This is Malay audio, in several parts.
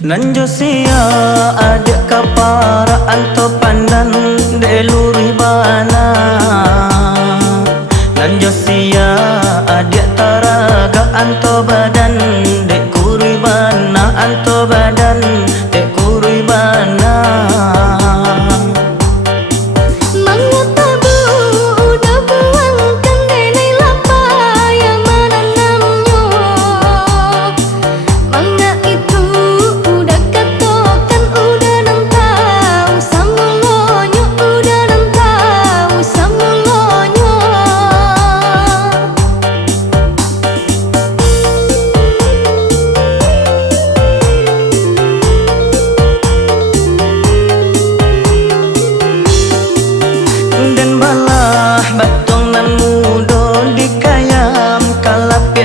Nanjo sia adik kapara anto pandan deluri bana. Nanjo sia adik taraga anto badan dek kurui bana anto badan dek kurui bana.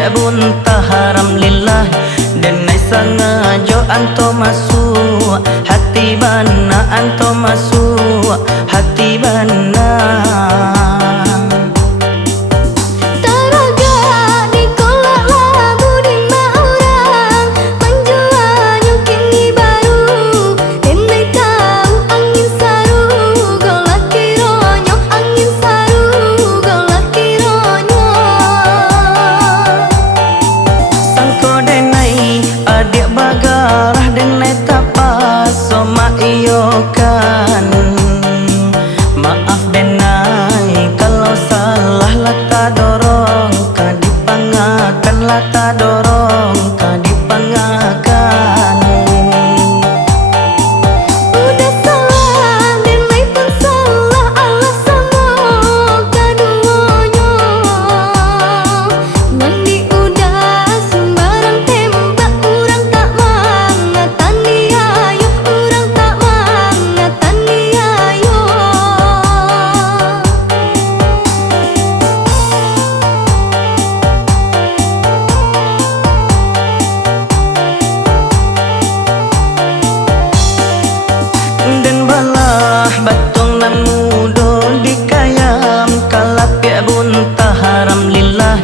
Bunta haram lillah dan nai sengaja anto masuk hati bana anto masuk hati bana. Maaf denai kalau salah lata dorong ka dipangakan lata dorong ka dipangakan. Udah salah denai pun salah alasanmu kaduanya. Mandi udah sembarang tembak urang tak mangatan dia ayo urang tak mangatan dia ayo. Dan balah batong nan mudo dikayam kalapia bunta haram lillah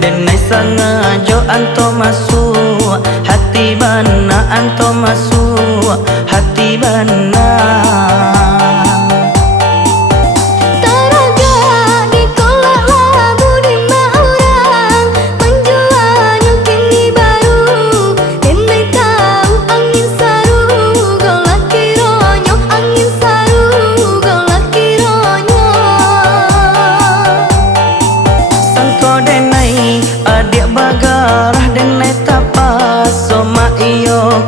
dan nai sengaja anto masuk hati bana anto masuk hati bana. Adik bagarah dan nai tapas soma iyo.